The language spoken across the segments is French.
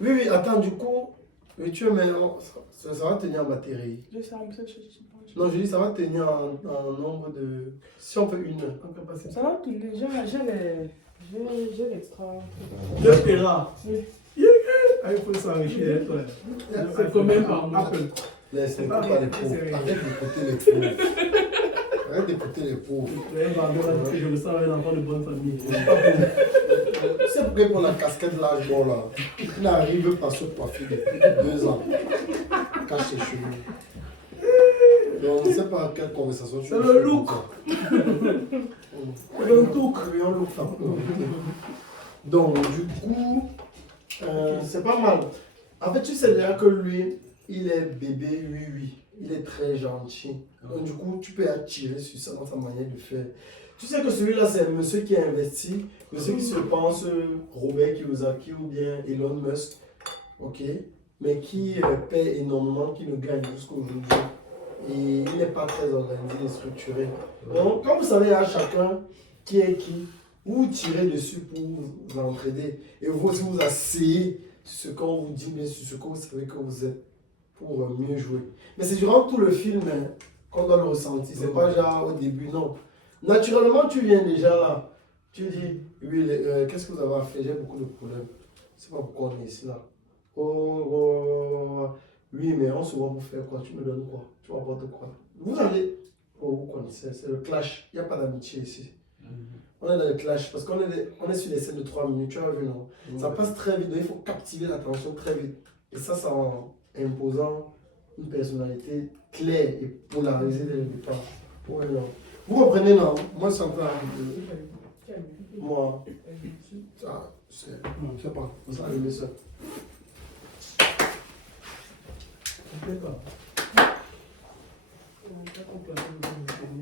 Oui, oui, attends, du coup, oui, tu mets, ça va tenir en batterie. Je sais, on sait, je Non, je dis, ça va tenir en nombre de. Si on fait une en capacité. Ça va tourner, j'ai l'extra. 2 Tera. Oui. Ah, il faut s'enrichir, toi. C'est combien par mois? Apple. Laisse, C'est n'écoute pas pas les rien, pauvres. c'est rien. Arrête d'écouter les pauvres. Arrête d'écouter les pauvres. Je me sens un enfant de bonne famille. C'est pourquoi pour la casquette l'âge bon là. Il n'arrive pas à se coiffer depuis 2 ans. Cache ses cheveux. Donc, on ne sait pas quelle conversation tu C'est veux le faire. look. C'est le look. Oui, on look ça. Donc, du coup, c'est pas mal. En fait, tu sais déjà que lui, il est bébé, oui, oui. Il est très gentil. Donc, du coup, tu peux attirer sur ça dans sa manière de faire. Tu sais que celui-là, c'est un monsieur qui a investi, monsieur qui se pense Robert Kiyosaki ou bien Elon Musk, ok, mais qui paie énormément, qui ne gagne jusqu'à aujourd'hui. Et il n'est pas très organisé et structuré. Donc, quand vous savez à chacun qui est qui, vous tirez dessus pour vous entraider. Et vous aussi vous asseyez sur ce qu'on vous dit, mais sur ce que vous savez que vous êtes pour mieux jouer. Mais c'est durant tout le film hein, qu'on doit le ressentir. C'est pas genre au début, non. Naturellement, tu viens déjà là. Tu dis, oui, qu'est-ce que vous avez fait? J'ai beaucoup de problèmes. C'est pas pourquoi on est ici là. Oh, oui, mais on se voit pour faire quoi? Tu me donnes quoi? Tu m'apportes quoi? Vous allez. Oh, vous connaissez, c'est le clash. Il n'y a pas d'amitié ici. On est dans le clash parce on est sur des scènes de 3 minutes. Tu as vu, non? Ça passe très vite. Donc il faut captiver l'attention très vite. Et ça en imposant une personnalité claire et polarisée dès le départ. Ouais, non. Vous comprenez, non? Moi, ça me fait un peu. Moi, ça, c'est pas. Vous allez aimer ça.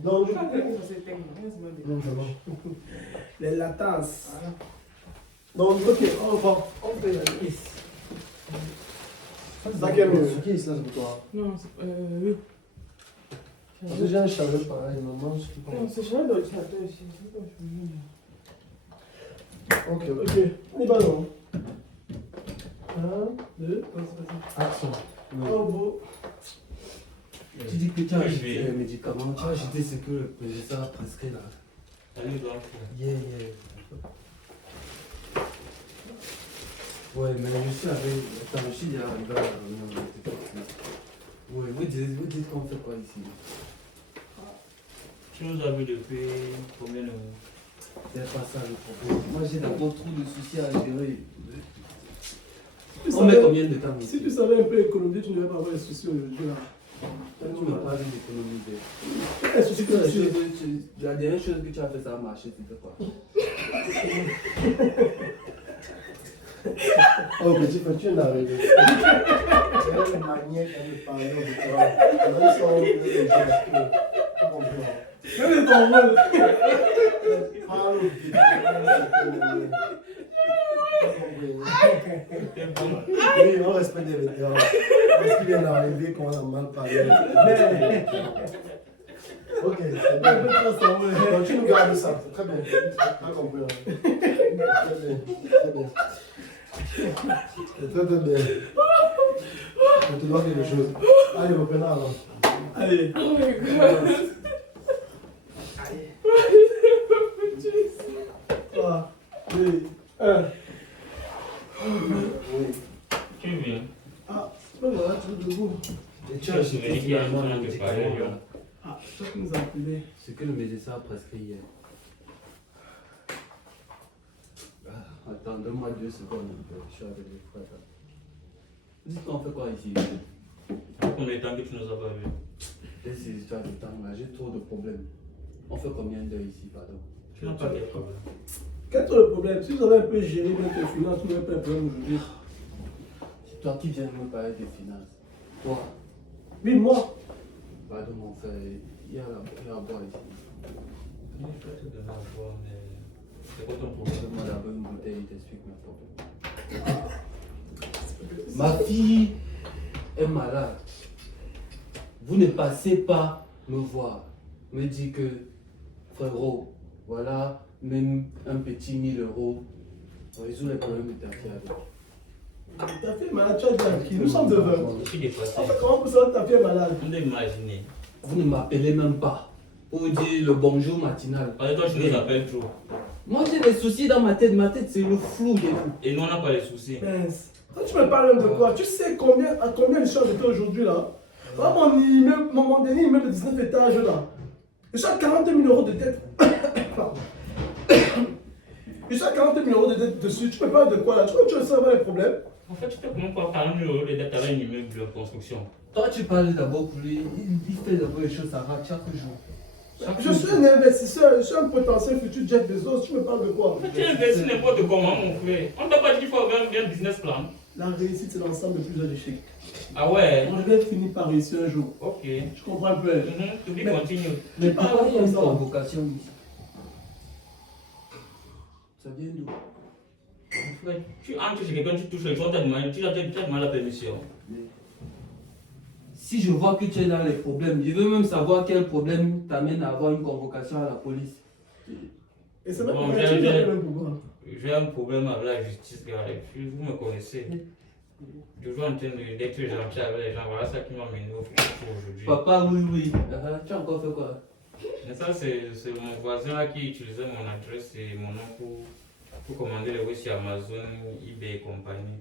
Donc, Les latences. donc, ok, on fait la liste. C'est qui est là, c'est pour toi? Non, oui. Parce que j'ai un chalet pareil, maman, je sais pas. Non, c'est chargé d'ordinateur ici. Ok, ok. Ok, on y va non? 1, 2, Action. oh beau. Tu dis que tu as acheté un médicament, tu as acheté ce que le professeur a prescrit là. Yeah. Ouais, mais je suis avec. Attends, je suis déjà arrivé à la. Ouais, vous dites qu'on fait quoi ici? Tu nous as vu depuis combien de mois? C'est pas ça le problème. Moi j'ai d'abord trop de soucis à gérer. Tu On met savais- combien de temps ici? Si tu savais un peu économiser, tu ne devais pas avoir les soucis aujourd'hui là. Tu m'as pas envie d'économiser. Les soucis que tu as. La dernière chose que tu as fait, ça a marché, c'était quoi? Oh, petit peu, tu viens d'arriver. Il y a une manière de parler au travail. Même si on est des gens, tu comprends. Même les convols. Parle au petit oui, on respecte les vétérans. Parce qu'il vient d'arriver qu'on a mal parlé. Ok, c'est bien. Donc tu nous gardes ça, c'est très bien. T'as compris. Très bien, très bien. C'est très très bien. On te doit quelque chose. Allez, reprenons alors. Allez. Oh my god. 3, 2, 1. Oui. Tu viens. Ah, c'est pas grave, tu es debout. Et tu as acheté finalement le médicament là. Ah, toi qui nous as appelé. Ce que le médecin a prescrit hier. Ah, attends, donne-moi 2 secondes. Je suis avec les frères. Dites-moi, on fait quoi ici? Combien de temps que tu nous as pas vu? Ces histoires de temps là, j'ai trop de problèmes. On fait combien d'heures ici, pardon? Tu n'as pas de problème. Quel est le problème? Si vous avez un peu géré bien tes finances, tu n'avez pas de problème aujourd'hui. C'est toi qui viens de me parler des finances. Toi, Oui, moi. pardon mon frère, il y a à boire ici. Je vais te donner à boire, mais c'est quoi ton problème? Donne-moi d'abord une bouteille, il t'explique mes problèmes. Ma fille est malade. Vous ne passez pas me voir. Me dit que, frérot, voilà, même un petit 1000 euros, on résout les problèmes de ta fille avec. Ta malade, tu as dit à qui? Nous sommes de 20. Je suis dépassé. En fait, comment pour ça ta fille est malade? On doit imaginer. Vous ne m'appelez même pas pour dire le bonjour matinal. Parce que toi, tu nous appelles trop. Moi j'ai des soucis dans ma tête c'est le flou des fous. Et nous, on n'a pas les soucis. Mince. Toi, tu me parles même de quoi? Tu sais à combien de choses j'étais aujourd'hui là? Là, mon dernier immeuble de 19 étages là. Je suis à 40 000 € de dette. Pardon. Je suis à 40 000 € de dette dessus. Tu me parles de quoi là? Tu veux savoir les problèmes? En fait, tu fais comment pour 40 000 € de dette avec un immeuble de construction? Toi tu parles d'abord pour lui, il fait d'abord les choses à rate chaque jour. Je suis un investisseur, je suis un potentiel futur Jeff Bezos. Tu me parles de quoi? Mais tu investis n'importe comment, mon frère. On t'a pas dit qu'il faut avoir un bien business plan. La réussite, c'est l'ensemble de plusieurs échecs. Ah ouais? On devait finir par réussir un jour. Ok. Tu comprends un peu? Tu dis continue. Mais parles pourquoi il y a comme une ça. convocation ici? Ça vient d'où? Mon frère, tu entres chez quelqu'un, tu touches le choix, tu as demandé la permission. Si je vois que tu es dans les problèmes, je veux même savoir quel problème t'amène à avoir une convocation à la police. Et c'est même Bon, pas j'ai- même pouvoir. J'ai un problème avec la justice, gars. Vous me connaissez. Toujours en train d'être gentil avec les gens. Voilà ça qui m'a mené au pour aujourd'hui. Papa, oui. Tu as encore fait quoi? Mais ça, c'est mon voisin là qui utilisait mon adresse et mon nom pour commander les web sur Amazon, eBay et compagnie.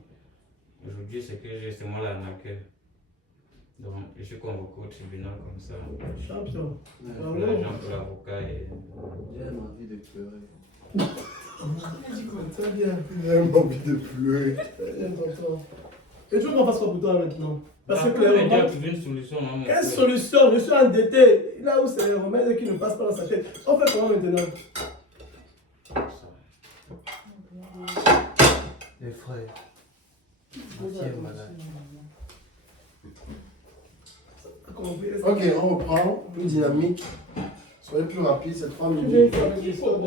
Aujourd'hui, c'est moi l'arnaqueur. Donc, je suis convoqué au tribunal comme ça. Champion. Pour l'argent pour l'avocat et. J'ai envie de pleurer. Très bien. J'ai envie de pleurer. Bien, tonton. Et tu veux qu'on fasse quoi pour toi maintenant? Parce que Après, on a déjà clairement, trouvé une solution. Hein, mon quelle frère. solution? Je suis endetté. Là où c'est les remèdes qui ne passent pas dans sa tête. On fait comment maintenant? Les frères. Ma fille est malade. Ok, on reprend. Plus dynamique. Soyez plus rapide, c'est 3 Je vais minutes. faire une histoire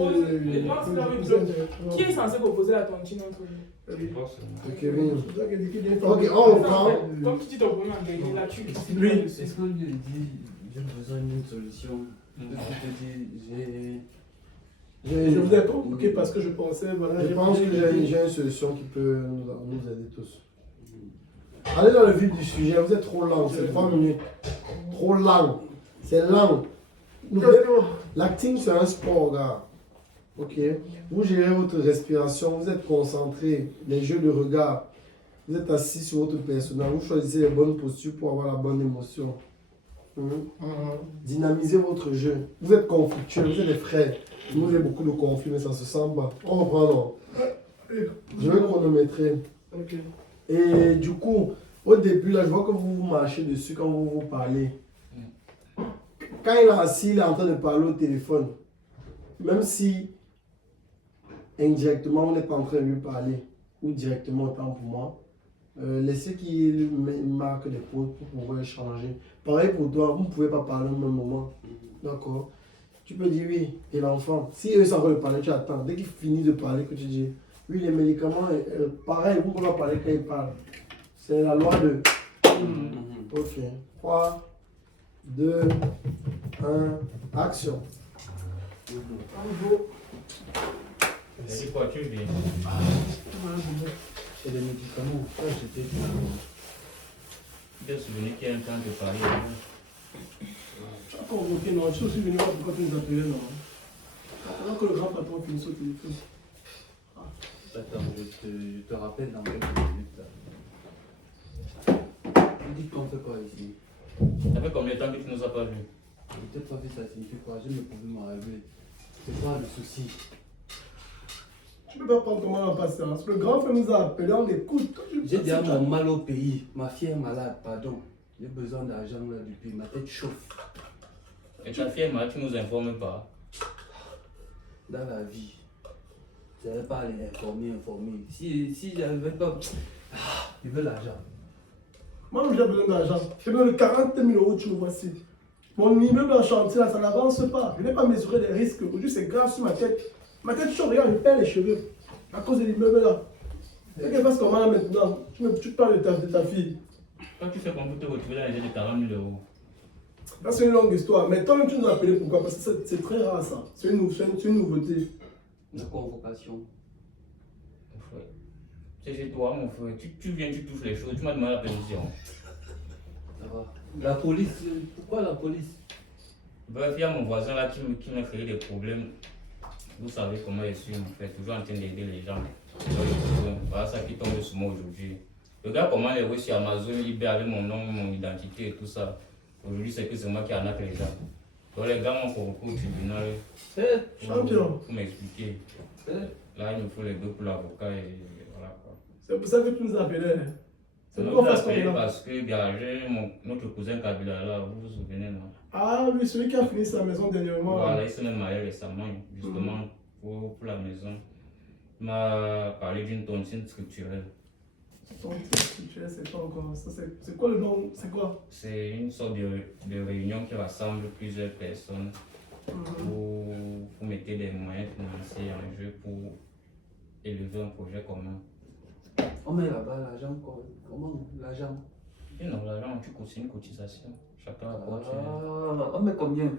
Qui est censé proposer la tontine entre nous? C'est Kevin. Ok, Ok, on reprend. Comme tu dis ton problème en gagné, là tu Lui. Est-ce que lui dit j'ai besoin d'une solution? Je te dis Je vous ai convoqué parce que je pensais, voilà. Je pense que j'ai une solution qui peut nous aider tous. Allez dans le vif du sujet, vous êtes trop lent, c'est 3 minutes. Trop lent. C'est lent. L'acting, c'est un sport, gars. Ok? Vous gérez votre respiration, vous êtes concentré, les jeux de regard. Vous êtes assis sur votre personnage, vous choisissez les bonnes postures pour avoir la bonne émotion. Dynamisez votre jeu. Vous êtes conflictuels, vous êtes des frères. Nous, il y a beaucoup de conflits, mais ça se sent pas. On reprend donc. Je vais chronométrer. Ok. Et du coup, au début, là, je vois que vous marchez dessus quand vous parlez. Quand il est assis, il est en train de parler au téléphone. Même si indirectement, vous n'êtes pas en train de lui parler, ou directement, autant pour moi, laissez qu'il marque des pauses pour pouvoir échanger. Pareil pour toi, vous ne pouvez pas parler au même moment. D'accord? Tu peux dire oui, et l'enfant. Si eux sont en train de parler, tu attends. Dès qu'il finit de parler, que tu dis oui, les médicaments, pareil, vous ne pouvez pas parler quand il parle. C'est la loi de. Ok. 3, 2, 1, action. C'est quoi, tu dis? c'est des médicaments. J'étais Tu t'es souvenu qu'il y a un temps de parler. Tu as convoqué, non? Je suis aussi venu voir pourquoi tu nous appelais, non? Pendant que le grand patron finisse au téléphone. Attends, je te rappelle dans quelques minutes. Vous dites qu'on fait quoi ici? Ça fait combien de temps que tu nous as pas vus? Je t'ai pas vu, ça signifie quoi? Je me pouvais m'arriver. C'est quoi le souci? Tu ne peux pas prendre comment en patience. Le grand frère nous a appelé, on l'écoute. J'ai déjà mon mal au pays. Ma fille est malade, pardon. J'ai besoin d'argent là depuis. Ma tête chauffe. Et ta fille est malade, tu nous informes pas. Dans la vie, je n'avais pas à les informer. Si j'avais pas. Je veux l'argent. Moi, j'ai besoin d'argent. J'ai besoin de 40 000 euros, tu me vois ici. Mon immeuble en chantier, là, ça n'avance pas. Je n'ai pas mesuré les risques. Aujourd'hui, c'est grave sur ma tête. Ma tête chauffe, regarde, je perds les cheveux. À cause de l'immeuble là. Et qu'elle fasse comment là maintenant? Tu parles de ta fille. Toi, tu fais comment pour te retrouver dans les aides de 40 000 euros? Ça, c'est une longue histoire. Mais toi-même, tu nous as appelé pourquoi? Parce que c'est très rare ça. C'est une nouveauté. La convocation. Ouais. C'est chez toi, mon frère. Tu viens, tu touches les choses, tu m'as demandé la permission. Ça va. La police, pourquoi la police? Bref, il y a mon voisin là qui m'a créé des problèmes. Vous savez comment je suis, mon frère, toujours en train d'aider les gens. Voilà ça qui tombe sur moi aujourd'hui. Regarde comment les Russes sur Amazon, eBay avec mon nom, mon identité et tout ça. Aujourd'hui, c'est que c'est moi qui arnaque les gens. Donc les gars m'ont convoqué au tribunal Champion. pour m'expliquer. Là, il me faut les deux pour l'avocat et voilà quoi. C'est pour ça que tu nous appelais. C'est Je pour vous qu'on fasse comme appelle là. parce que j'ai notre cousin Kabila là, vous vous souvenez non? Ah oui, celui qui a fini sa maison dernièrement. Voilà, il s'est même marié récemment, justement, pour la maison. Il m'a parlé d'une tontine structurelle. Ton structurel, c'est pas encore. C'est quoi le nom? C'est quoi? C'est une sorte de réunion qui rassemble plusieurs personnes pour mettre des moyens financiers en jeu pour élever un projet commun. On met là-bas l'argent, comment l'argent? Et non, l'argent, tu continues une cotisation. Chacun apporte. Ah, on met combien?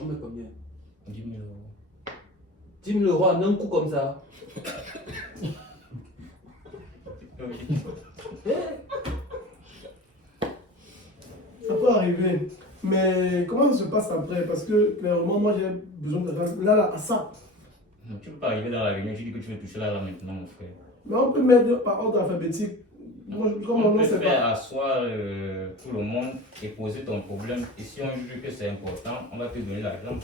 On met combien? 10 000 euros. 10 000 euros en un coup comme ça. Ça peut arriver. Mais comment ça se passe après? Parce que clairement, moi j'ai besoin de là, à ça. Non, tu ne peux pas arriver dans la réunion, tu dis que tu veux toucher là maintenant, mon frère. Mais on peut mettre par ordre alphabétique. Moi, comme mon On nom, peut c'est faire pas. asseoir tout le monde et poser ton problème. Et si on juge que c'est important, on va te donner l'argent.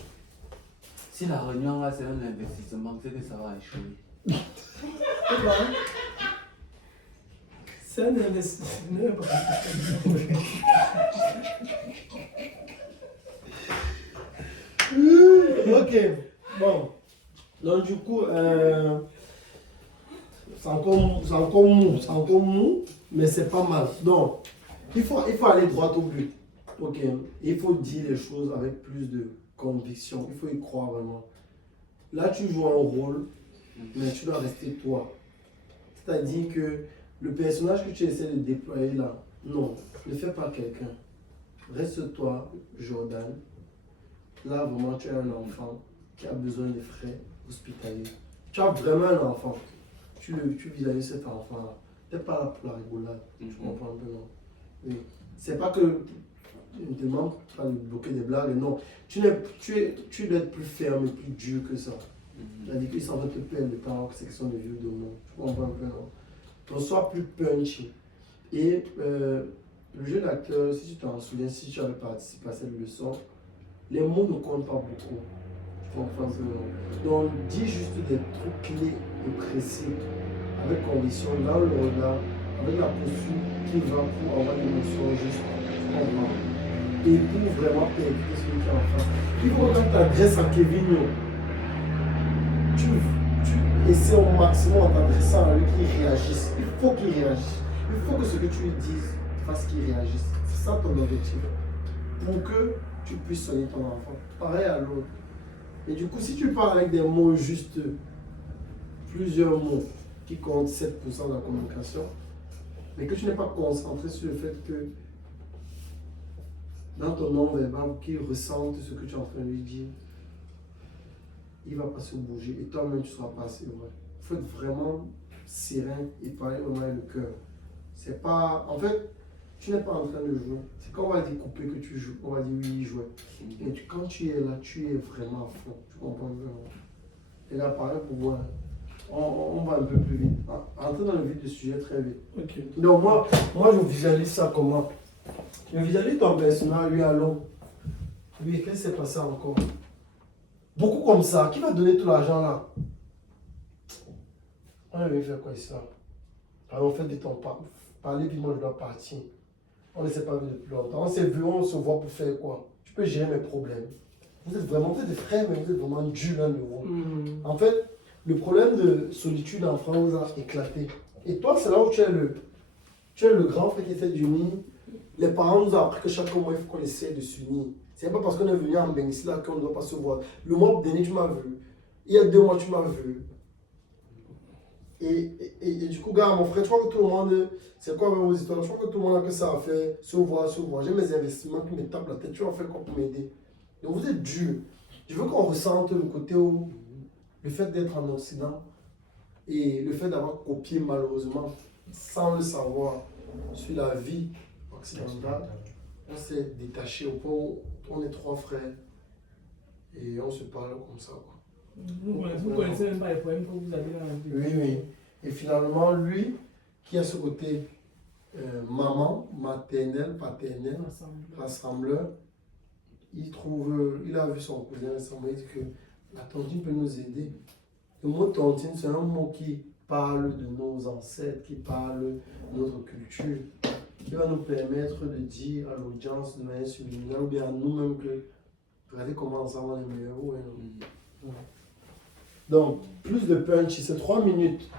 Si la réunion là c'est un investissement, c'est que ça va échouer. C'est pas, hein? C'est un investissement. Ok, bon. Donc du coup, c'est encore mou, mais c'est pas mal. Donc, il faut aller droit au but. Ok, il faut dire les choses avec plus de conviction. Il faut y croire vraiment. Là, tu joues un rôle, mais tu dois rester toi. C'est-à-dire que le personnage que tu essaies de déployer là, non, ne fais pas quelqu'un. Reste toi, Jordan. Là, vraiment, tu as un enfant qui a besoin de frais hospitaliers. Tu as vraiment un enfant. Tu visualises cet enfant-là. Tu n'es pas là pour la rigolade. Tu comprends un peu, non? Oui. C'est pas que je ne te demande pas de bloquer des blagues, non. Tu dois être plus ferme et plus dur que ça. C'est-à-dire qu'ils s'en vont te perdre de temps, c'est question de vieux de nom. Tu comprends un peu, non? Donc, sois plus punchy. Et le jeu d'acteur, si tu t'en souviens, si tu avais participé à cette leçon, les mots ne comptent pas beaucoup. Tu comprends un peu, non? Donc, dis juste des trucs clés et précis, avec conviction, dans le regard, avec la posture qui va pour avoir l'émotion juste. Tu comprends? Et pour vraiment percuter celui qui est en face. Il faut que quand tu t'adresses à Kevin, tu essaies au maximum en t'adressant à lui qu'il réagisse. Il faut qu'il réagisse. Il faut que ce que tu lui dises fasse qu'il réagisse. C'est ça ton objectif. Pour que tu puisses soigner ton enfant. Pareil à l'autre. Et du coup, si tu parles avec des mots justes, plusieurs mots qui comptent 7% de la communication, mais que tu n'es pas concentré sur le fait que dans ton non-verbal, qu'il ressente ce que tu es en train de lui dire, il ne va pas se bouger et toi-même tu ne seras pas assez vrai. Il faut être vraiment serein et parler vraiment avec le cœur. C'est pas. En fait, tu n'es pas en train de jouer. C'est quand on va découper que tu joues. On va dire oui, jouer. Et quand tu es là, tu es vraiment à fond. Tu comprends vraiment. Et là, pareil pour moi. On va un peu plus vite. Entrer dans le vif du sujet très vite. Ok. Donc moi je visualise ça comment? Je visualise ton personnage, lui, allons. Lui, qu'est-ce qui s'est passé encore? Beaucoup comme ça. Qui va donner tout l'argent là? On est venu faire quoi ici là? Alors on fait du temps. Parler, puis moi je dois partir. On ne s'est pas vu depuis longtemps. On s'est vu, on se voit pour faire quoi? Je peux gérer mes problèmes. Vous êtes des frères, mais vous êtes vraiment durs l'un de vous. En fait, le problème de solitude en France vous a éclaté. Et toi, c'est là où tu es le grand frère qui essaie d'unir. Les parents nous ont appris que chaque mois, il faut qu'on essaie de s'unir. C'est pas parce qu'on est venu en Benghazi là qu'on ne doit pas se voir. Le mois dernier, tu m'as vu. Il y a 2 mois, tu m'as vu. Et du coup, gars, mon frère, je crois que tout le monde, c'est quoi vos histoires? Je crois que tout le monde a que ça à faire, se voir. J'ai mes investissements qui me tapent la tête. Tu vas faire quoi pour m'aider? Donc vous êtes dur. Je veux qu'on ressente le côté où le fait d'être en Occident, Et le fait d'avoir copié malheureusement, sans le savoir, sur la vie occidentale, on s'est détaché au point où on est 3 frères et on se parle comme ça, quoi. Vous connaissez même pas les problèmes que vous avez dans la vie. Oui, oui. Et finalement, lui, qui a ce côté maman, maternelle, paternelle, rassembleur, il a vu son cousin récemment, il dit que la tontine peut nous aider. Le mot tontine, c'est un mot qui parle de nos ancêtres, qui parle de notre culture, qui va nous permettre de dire à l'audience de manière subliminale ou bien à nous-mêmes que regardez comment ensemble on est meilleurs. Ouais, non. Donc, plus de punch, c'est 3 minutes.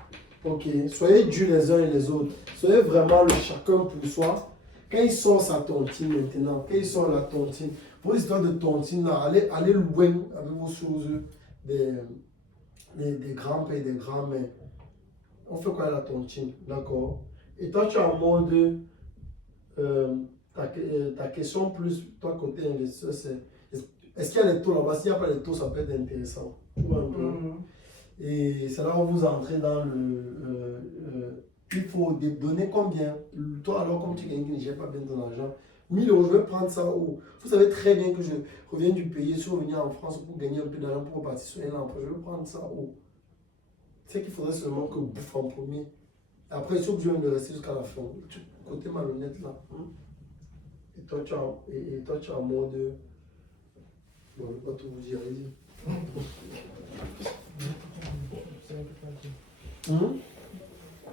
Ok, soyez durs les uns et les autres. Soyez vraiment le chacun pour soi. Quand il sort sa tontine maintenant, quand il sort la tontine, pour l'histoire de tontine, là, allez loin avec vos choses des grands-pères et des grands-mères. On fait quoi la tontine, d'accord? Et toi, tu es en mode, ta question plus, toi côté investisseur, c'est est-ce qu'il y a les taux là-bas? S'il n'y a pas les taux, ça peut être intéressant. Tu vois un peu? Et c'est là où vous entrez dans le... il faut donner combien? Toi, alors, comme tu gagnes, que je n'ai pas bien ton argent, 1000 euros, je vais prendre ça où? Vous savez très bien que je reviens du pays, je suis revenu en France pour gagner un peu d'argent pour repartir sur un emploi. Je vais prendre ça où? C'est qu'il faudrait seulement que vous bouffe en premier. Après, il faut que je vienne de rester jusqu'à la fin. Côté malhonnête là. Hein? Et toi, tu es en mode... Bon, je ne vais pas tout vous dire, allez-y.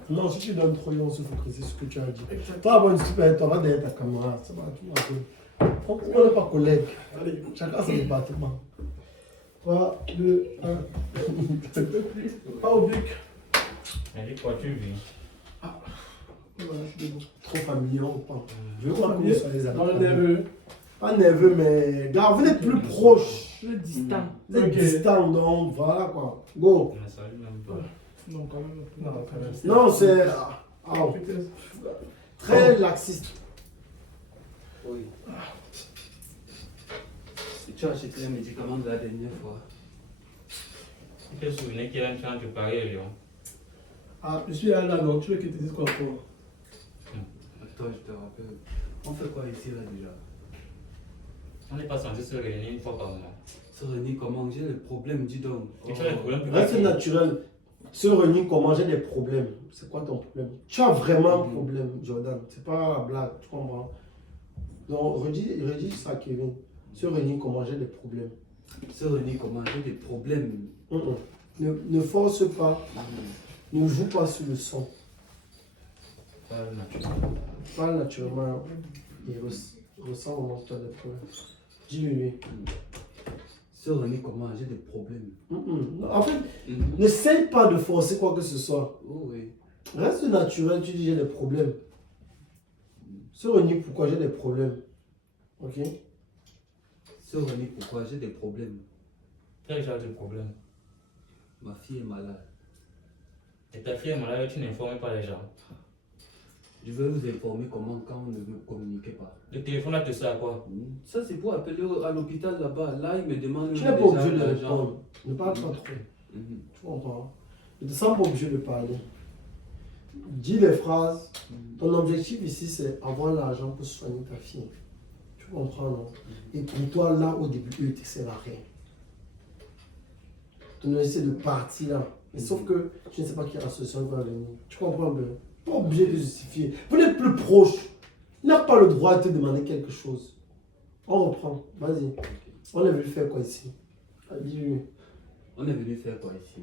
Non, si tu donnes trop, on se focalise sur ce que tu as dit. Toi, avoir une super, toi, va derrière ta caméra. Ça va, tu vois. On n'est pas collègues. Allez, chacun son département. 3, 2, 1. Pas au but. Mais dis quoi, tu vis? Trop familier, on parle. Je veux voir comment ça les Dans le nerveux. Pas nerveux, mais gars, vous êtes plus proches. Plus distant. Vous êtes distants, donc voilà quoi. Go. On ne salue même pas. Non, quand même. Non, quand même. Non, c'est très laxiste. Oui. Et tu as acheté les médicaments de la dernière fois. Tu te souvenais qu'il y a un chant de Paris à Lyon? Ah, je suis là, non, tu veux qu'il te dise quoi encore? Attends, je te rappelle. On fait quoi ici là déjà? On n'est pas censé se réunir une fois par mois. Se réunir comment? J'ai des problèmes, dis donc. Et tu as des problèmes plus Reste graves. naturel. Se réunir comment j'ai des problèmes. C'est quoi ton problème? Tu as vraiment un problème, Jordan. C'est pas la blague, tu comprends? Donc, redis ça, Kevin. Se réunir comment j'ai des problèmes. Se réunir comment? J'ai des problèmes. Ne force pas. Ne joue pas sur le son. Pas naturel. Parle naturellement. Il ressent au moment où tu as des problèmes. Dis-lui. Se réunir comment? J'ai des problèmes. En fait, n'essaye pas de forcer quoi que ce soit. Oh oui. Reste naturel, tu dis j'ai des problèmes. Se réunir pourquoi j'ai des problèmes. Ok? Se réunir pourquoi? J'ai des problèmes. Quel genre de problème? Ma fille est malade. Et ta fille est malade, tu n'informes pas les gens. Je vais vous informer comment quand vous ne me communiquez pas. Le téléphone là te sert à quoi? Ça c'est pour appeler à l'hôpital là-bas. Là ils me demandent Tu n'es pas obligé de l'argent. répondre. Ne parle pas trop. Tu comprends? Ne te sens pas obligé de parler. Dis les phrases. Ton objectif ici, c'est avoir l'argent pour soigner ta fille. Tu comprends, non? Et pour toi, là, au début, il ne te sert à rien. Ton objectif, c'est de partir là. Mais sauf que tu ne sais pas qui est la solution qui va venir. Tu comprends bien? Pas obligé de justifier. Vous êtes plus proche. Il n'a pas le droit de te demander quelque chose. On reprend. Vas-y. On est venu faire quoi ici? Dis-lui. On est venu faire quoi ici?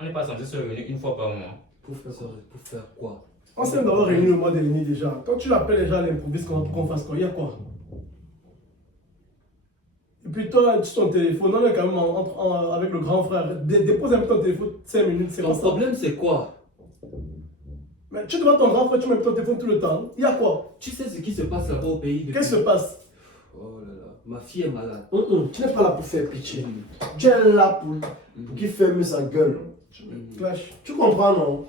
On n'est pas censé se réunir une fois par mois. Pour faire quoi? On s'est d'abord réunis le mois dernier déjà. Quand tu l'appelles les gens à l'improviste, qu'on fasse quoi? Il y a quoi? Et puis toi, sur ton téléphone, on est quand même avec le grand frère. Dépose un peu ton téléphone 5 minutes, c'est Ton comme ça. problème c'est quoi? Mais tu demandes ton grand frère, tu mets ton téléphone tout le temps. Il y a quoi? Tu sais ce qui se passe là-bas au pays depuis... Qu'est-ce qui se passe? Oh là là, ma fille est malade. Tu n'es pas là pour faire pitié. Tu es là pour qu'il ferme sa gueule. Clash. Tu comprends, non?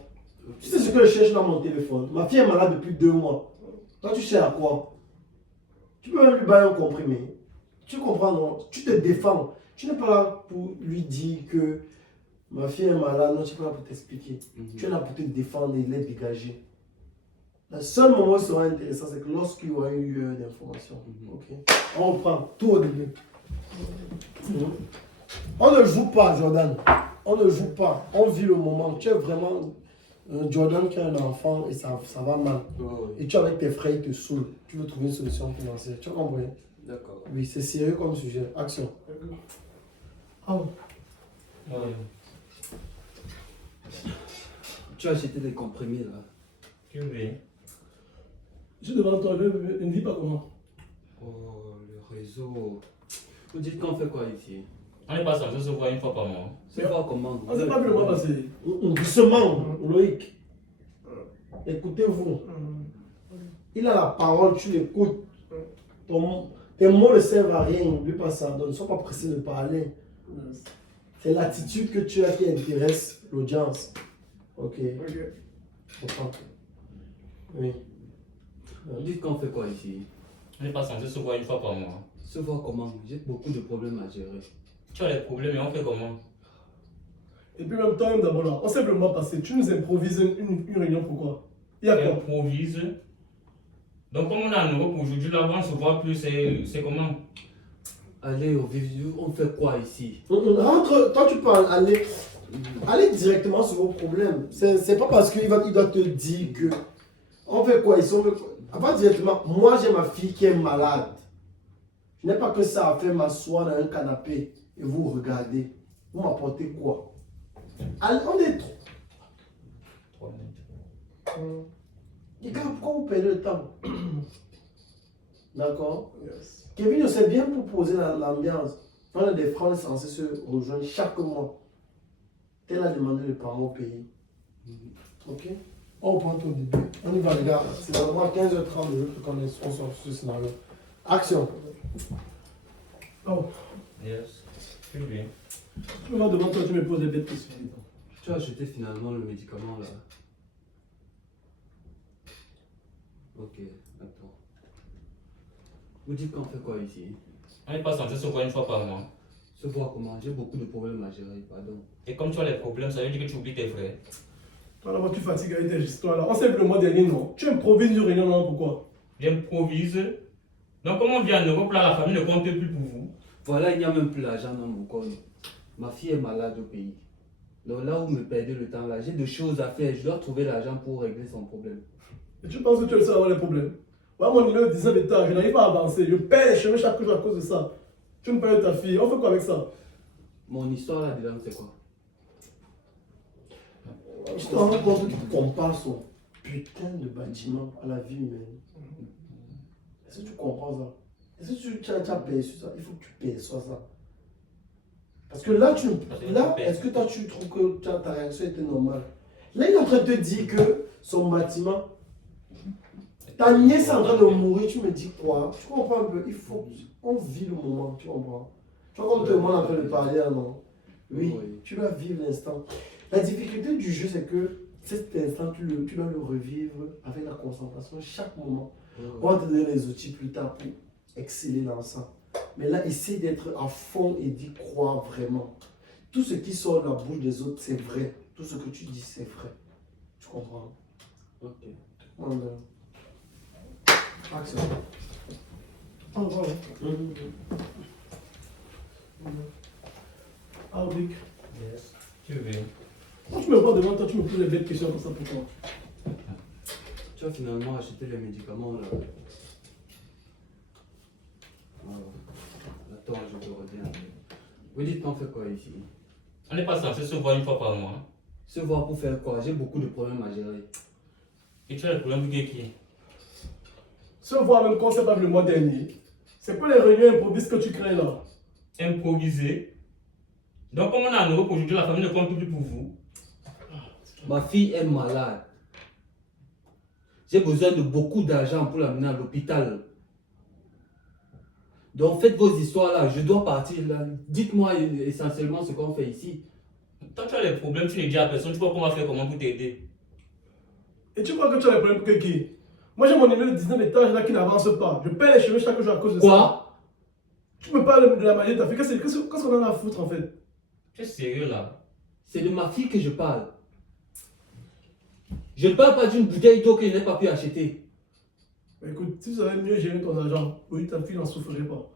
Tu sais ce que je cherche dans mon téléphone. Ma fille est malade depuis 2 mois. Toi, tu sais à quoi? Tu peux même lui bailler un comprimé. Tu comprends, non? Tu te défends. Tu n'es pas là pour lui dire que Ma fille est malade, non, je ne suis pas là pour t'expliquer. Tu es là pour te défendre et les dégager. Le seul moment où ce sera intéressant, c'est que lorsqu'il y aura eu d'informations. Ok. On reprend tout au début. On ne joue pas, Jordan. On ne joue pas. On vit le moment. Tu es vraiment Jordan qui a un enfant et ça va mal. Et tu es avec tes frères, ils te saoulent. Tu veux trouver une solution financière. Tu as compris? D'accord. Oui, c'est sérieux comme sujet. Action. Oh. Tu as acheté des comprimés là. Tu veux? Je suis devant toi, je ne dis pas comment. Oh, le réseau. Vous dites qu'on fait quoi ici? On n'est pas censé se voir une fois par mois. C'est voir comment. On ne sait pas vu le mois passé. Doucement, Loïc. Écoutez-vous. Il a la parole, tu l'écoutes. Tes mots ne servent à rien, n'oublie pas ça. Donc, ne sois pas pressé de parler. C'est l'attitude que tu as qui intéresse l'audience. Ok. Comprends. Oui. Vous dites qu'on fait quoi ici? On n'est pas censé se voir une fois par mois. Se voir comment? J'ai beaucoup de problèmes à gérer. Tu as des problèmes et on fait comment? Et puis même toi-même d'abord là, on sait que le mois passé, tu nous improvises une réunion, pourquoi? Il y a quoi? Improvise. Donc comme on est en Europe aujourd'hui, là on se voit plus, c'est comment? Allez au vif du jour, on fait quoi ici? Rentre, toi tu parles, allez directement sur vos problèmes. C'est pas parce qu'il doit te dire que. On fait quoi ici? Va directement. Moi j'ai ma fille qui est malade. Je n'ai pas que ça à faire m'asseoir dans un canapé et vous regardez. Vous m'apportez quoi? Allez, on est trop. 3 minutes. Les gars, pourquoi vous perdez le temps? D'accord? Kevin, je sais bien pour poser l'ambiance. On a des frères censés se rejoindre chaque mois. Tel a demandé les parents au pays. Ok? On reprend tout au début. On y va, les gars. C'est vraiment à 15h30 qu'on sort sur ce scénario. Action. Oh, Yes. Tu veux? tu me vois devant toi, tu me poses des bêtes questions. Tu as acheté finalement le médicament là. Ok, attends. Vous dites qu'on fait quoi ici? On n'est pas censé se voir une fois par mois. Se voir comment? J'ai beaucoup de problèmes à gérer, pardon. Et comme tu as les problèmes, ça veut dire que tu oublies tes frères. Toi là-bas, tu fatigues avec tes histoires là. On sait que le mois dernier, non. Tu improvises une réunion, non, pourquoi? J'improvise. Donc comme on vit en Europe, là la famille ne compte plus pour vous. Voilà, il n'y a même plus l'argent dans mon compte. Ma fille est malade au pays. Donc là où me perdez le temps là, j'ai des choses à faire. Je dois trouver l'argent pour régler son problème. Et tu penses que tu es le seul à avoir les problèmes? Moi, mon numéro 19 étage, je n'arrive pas à avancer. Je perds les cheveux chaque jour à cause de ça. Tu me parles de ta fille. On fait quoi avec ça? Mon histoire là-dedans, c'est quoi? Tu te rends compte que tu compares son putain de bâtiment à la vie humaine. Est-ce que tu comprends ça? Est-ce que tu as perçu ça? Il faut que tu perçois ça. Parce que là, est-ce que toi tu trouves que ta réaction était normale? Là, il est en train de te dire que son bâtiment, ta nièce est en train de mourir, tu me dis quoi? Tu comprends un peu? Il faut qu'on vit le moment, tu comprends? Tu vois comme tout le monde est en train de parler, là, non? Oui, tu dois vivre l'instant. La difficulté du jeu, c'est que cet instant, tu dois le revivre avec la concentration chaque moment. On va te donner les outils plus tard pour exceller dans ça. Mais là, essaie d'être à fond et d'y croire vraiment. Tout ce qui sort de la bouche des autres, c'est vrai. Tout ce que tu dis, c'est vrai. Tu comprends? Ok. Action. Ah, voilà. Ah, Vic. Yes. Tu veux? Quand tu me vois devant toi, tu me poses des bêtes questions comme ça, pourquoi? Tu as finalement acheté les médicaments là. Attends, je te reviens. Vous dites qu'on fait quoi ici? On n'est pas censé se voir une fois par mois. Se voir pour faire quoi? J'ai beaucoup de problèmes à gérer. Et tu as le problème avec qui? Se voir même quand on s'est pas vu le mois dernier. C'est pas les réunions improvises que tu crées là. Improviser. Donc comme on est en Europe aujourd'hui, la famille ne compte plus pour vous. Ma fille est malade. J'ai besoin de beaucoup d'argent pour l'amener à l'hôpital. Donc faites vos histoires là, je dois partir là. Dites-moi essentiellement ce qu'on fait ici. Quand tu as des problèmes, tu ne dis à personne, tu vois qu'on va faire comment pour t'aider. Et tu crois que tu as des problèmes pour qui? Moi j'ai mon numéro 19 étage là qui n'avance pas. Je perds les cheveux chaque jour à cause de ça. Quoi? Tu me parles de la maladie de ta fille. Qu'est-ce qu'on en a à foutre en fait? Tu es sérieux là? C'est de ma fille que je parle. Je ne parle pas d'une bouteille d'eau que je n'ai pas pu acheter. Écoute, si tu savais mieux gérer ton argent, oui, ta fille n'en souffrirait pas.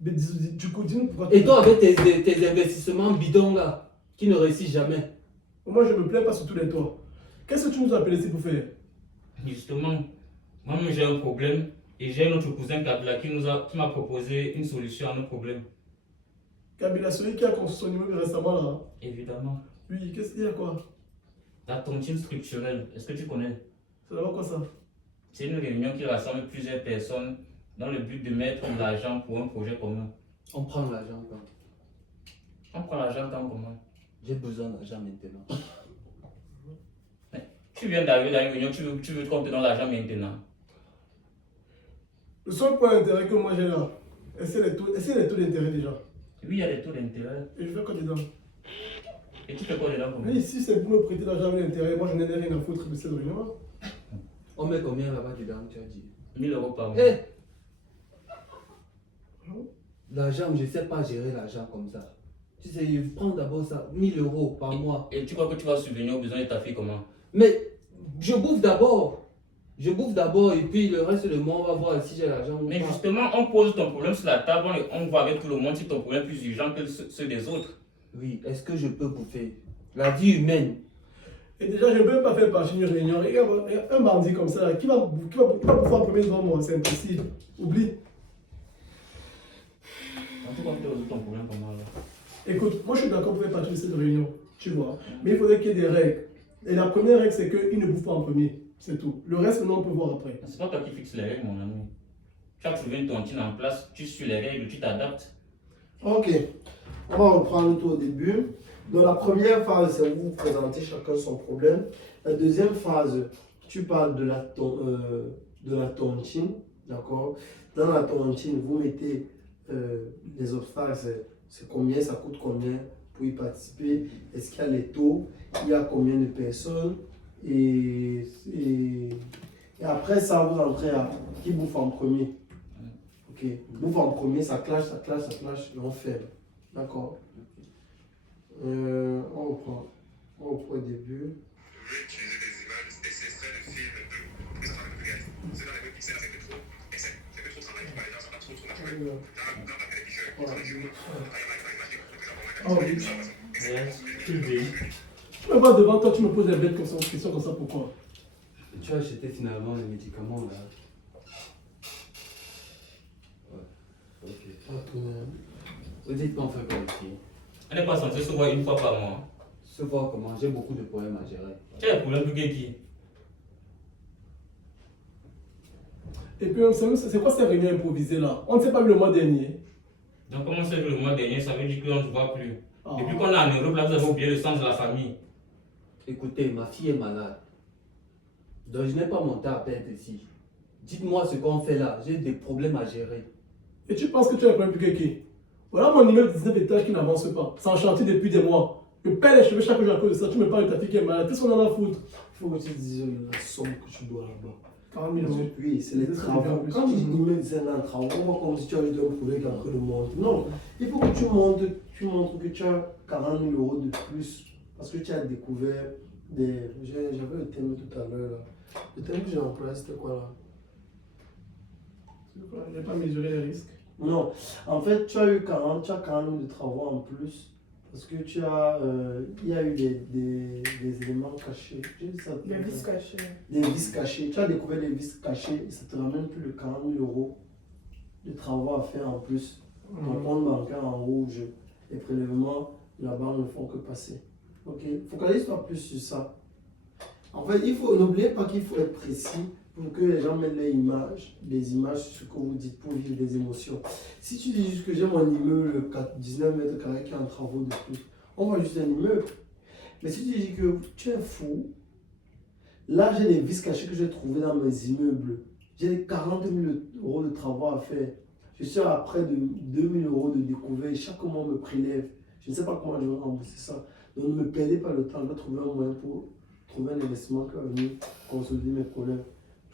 Mais du coup, dis-nous pourquoi Et toi, avec tes investissements bidons là, qui ne réussissent jamais. Moi, je me plains pas sur tous les toits. Qu'est-ce que tu nous as appelé ici pour faire? Justement, moi-même j'ai un problème et j'ai notre cousin Kabila qui m'a proposé une solution à nos problèmes. Kabila, celui qui a construit son immeuble récemment là. Évidemment. Oui, qu'est-ce qu'il y a quoi? La tontine structurelle, est-ce que tu connais? C'est là-bas quoi ça? C'est une réunion qui rassemble plusieurs personnes dans le but de mettre de l'argent pour un projet commun. On prend l'argent quand? On prend l'argent quand comment? J'ai besoin d'argent maintenant. Tu viens d'arriver dans une réunion, tu veux qu'on te donne l'argent maintenant. Le seul point d'intérêt que moi j'ai là, est-ce les taux d'intérêt déjà? Oui, il y a des taux d'intérêt. Et je fais quoi dedans? Et tu fais quoi dedans comment? Mais ici, c'est pour me prêter l'argent avec l'intérêt. Moi, je n'ai rien à foutre de cette réunion. On met combien là-bas dedans, tu as dit? 1000 euros par mois. Eh! L'argent, je ne sais pas gérer l'argent comme ça. Tu sais, je prends d'abord ça, 1000 euros par mois. Et tu crois que tu vas subvenir aux besoins de ta fille comment? Mais je bouffe d'abord. Je bouffe d'abord et puis le reste du mois, on va voir si j'ai l'argent ou Mais pas. justement, on pose ton problème sur la table, on voit avec tout le monde si ton problème est plus urgent que ceux des autres. Oui, est-ce que je peux bouffer? La vie humaine. Et déjà, je ne peux pas faire partie d'une réunion. Regarde, un bandit comme ça, qui va pouvoir premier devant moi? C'est impossible. Oublie. En tout cas, tu résoudre ton problème comment là? Écoute, moi, je suis d'accord pour faire partie de cette réunion. Tu vois. Mais il faudrait qu'il y ait des règles. Et la première règle, c'est qu'il ne bouffe pas en premier. C'est tout. Le reste, maintenant, on peut voir après. C'est pas toi qui fixes les règles, mon ami. Tu as trouvé une tontine en place, tu suis les règles, tu t'adaptes. Ok, on va reprendre tout au début. Dans la première phase, c'est vous présentez chacun son problème. La deuxième phase, tu parles de la tontine, d'accord? Dans la tontine, vous mettez les obstacles, c'est combien, ça coûte combien pour y participer, est-ce qu'il y a les taux, il y a combien de personnes, et après ça, vous entrez à qui bouffe en premier. Ok, bouffe en premier, ça clash, et on ferme. D'accord. On reprend au début. Utiliser des images, des extraits de films de ça va plus c'est dans les mêmes pixels, c'est trop, et c'est que trop travail, les gens sont pas trop naturels. Quand t'as fait des t-shirts, ça va du Oh oui. Tu le dis. Tu me vois devant toi, tu me poses des bêtes questions comme ça, pourquoi? Tu as acheté finalement les médicaments là. Ouais. Ok. Vous dites qu'on fait quoi ici? On n'est pas censé se voir une fois par mois. Se voir comment? J'ai beaucoup de problèmes à gérer. Tu as un problème plus que qui? Et puis, c'est quoi ces réunions improvisées là? On ne s'est pas vu le mois dernier. Donc comment c'est que le mois dernier, ça veut dire qu'on ne se voit plus. Ah. Depuis qu'on est en Europe, là, vous avez oublié le sens de la famille. Écoutez, ma fille est malade. Donc je n'ai pas mon temps à perdre ici. Dites-moi ce qu'on fait là. J'ai des problèmes à gérer. Et tu penses que tu as un problème plus que qui? Voilà mon immeuble de 19 étages qui n'avance pas. C'est en chantier depuis des mois. Je perds les cheveux chaque jour à cause de ça. Tu me parles de ta fille qui est malade. Qu'est-ce qu'on en a à foutre? Il faut que tu dises la somme que tu dois là-bas. 40 000 euros. Oui, c'est les travaux. Quand tu dis me disais un travail, on voit comme si tu avais un projet qui est en train de monter. Non, il faut que tu montres que tu as 40 000 euros de plus. Parce que tu as découvert des. J'avais le thème tout à l'heure là. Le thème que j'ai employé, c'était quoi là? Je n'ai pas mesuré les risques. Non, en fait, tu as 40 000 de travaux en plus. Parce que tu as. Il y a eu des éléments cachés. J'ai dit ça. Les vis cachés. Des vis cachés. Tu as découvert des vis cachés et ça te ramène plus de 40 000 euros de travaux à faire en plus. Ton compte bancaire en rouge. Les prélèvements, la banque ne font que passer. Ok? Focalise-toi plus sur ça. En fait, n'oubliez pas qu'il faut être précis pour que les gens mettent des images sur ce que vous dites pour vivre des émotions. Si tu dis juste que j'ai mon immeuble 19 mètres carrés qui est en travaux de plus, on voit juste un immeuble. Mais si tu dis que tu es fou, là j'ai des vis cachés que j'ai trouvés dans mes immeubles. J'ai 40 000 euros de travaux à faire. Je suis à près de 2 000 euros de découvert. Chaque mois on me prélève. Je ne sais pas comment je vais rembourser ça. Donc ne me perdez pas le temps. Je vais trouver un moyen pour trouver un investissement qui va venir consolider mes problèmes.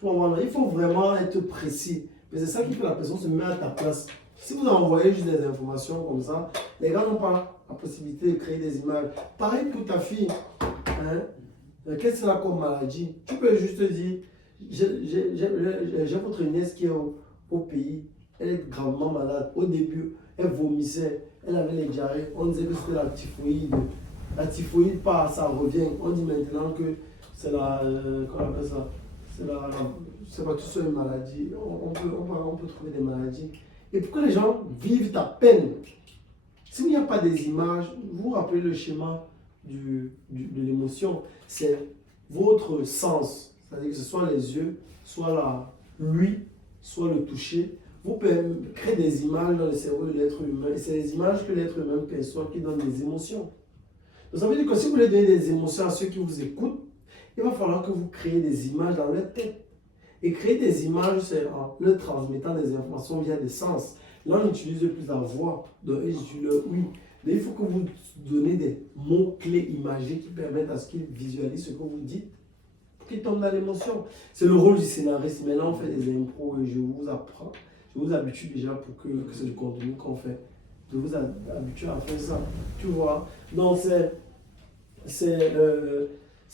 Il faut vraiment être précis. Mais c'est ça qui fait la personne se met à ta place. Si vous envoyez juste des informations comme ça, les gars n'ont pas la possibilité de créer des images. Pareil pour ta fille. Hein? Qu'est-ce qu'elle a comme maladie? Tu peux juste dire, j'ai votre nièce qui est au pays, elle est gravement malade. Au début, elle vomissait, elle avait les diarrhées. On disait que c'était la typhoïde. La typhoïde part, ça revient. On dit maintenant que c'est la. Comment on appelle ça? C'est pas tout seul une maladie. On peut trouver des maladies. Et pourquoi les gens vivent à peine? S'il n'y a pas des images, vous vous rappelez le schéma de l'émotion, c'est votre sens, c'est-à-dire que ce soit les yeux, soit l'ouïe, soit le toucher. Vous pouvez créer des images dans le cerveau de l'être humain, et c'est les images que l'être humain perçoit qui donnent des émotions. Donc ça veut dire que si vous voulez donner des émotions à ceux qui vous écoutent, il va falloir que vous créez des images dans leur tête. Et créer des images, c'est en leur transmettant des informations via des sens. Là, on utilise plus la voix, donc ils utilisent le oui. Mais il faut que vous donnez des mots-clés imagés qui permettent à ce qu'ils visualisent ce que vous dites, pour qu'ils tombent dans l'émotion. C'est le rôle du scénariste. Mais là, on fait des impros et je vous apprends. Je vous habitue déjà pour que c'est du contenu qu'on fait. Je vous habitue à faire ça. Tu vois? Donc, c'est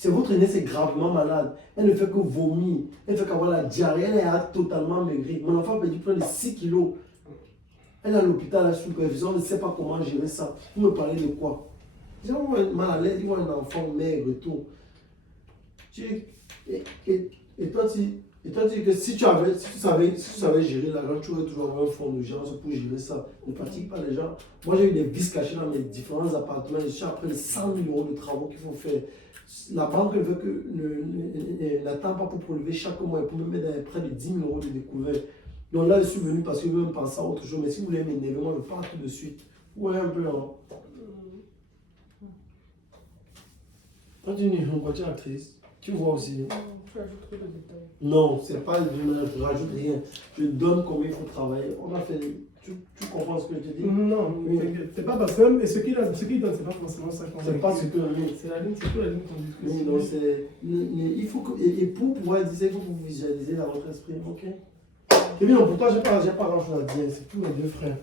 votre nièce est gravement malade. Elle ne fait que vomir. Elle ne fait qu'avoir la diarrhée. Elle est totalement maigrie. Mon enfant a perdu près de 6 kilos. Elle est à l'hôpital, elle est sous supervision, on ne sait pas comment gérer ça. Vous me parlez de quoi? J'ai mal à l'aise, ils voient un enfant maigre et tout. Et toi, tu dis que si tu savais gérer l'argent, tu aurais toujours un fonds d'urgence pour gérer ça. Ne fatigue pas les gens. Moi, j'ai eu des vis cachés dans mes différents appartements. Je suis après les 100 000 euros de travaux qu'il faut faire. La banque n'attend pas pour prélever chaque mois et pour me mettre près de 10 000 euros de découvert. Donc là, je suis venu parce que je veux me penser à autre chose. Mais si vous voulez m'énerver, moi, je pars tout de suite. Ouais, un peu. Hein. Quand tu es une voiture actrice, tu vois aussi. Tu ajoutes trop de détails. Non, c'est pas, je ne rajoute rien. Je donne combien il faut travailler. On a fait. Tu comprends ce que je te dis? Non, Oui. c'est pas parce que. Et ce qu'il donne, c'est pas forcément ça qu'on C'est pas ce que lui. C'est la ligne, c'est que la ligne qu'on discute. Oui, donc c'est. Il faut que, et pour pouvoir dire ça, il faut que vous visualisez dans votre esprit. Ok? Et bien, pour toi, j'ai pas grand chose à dire. C'est tous les deux frères.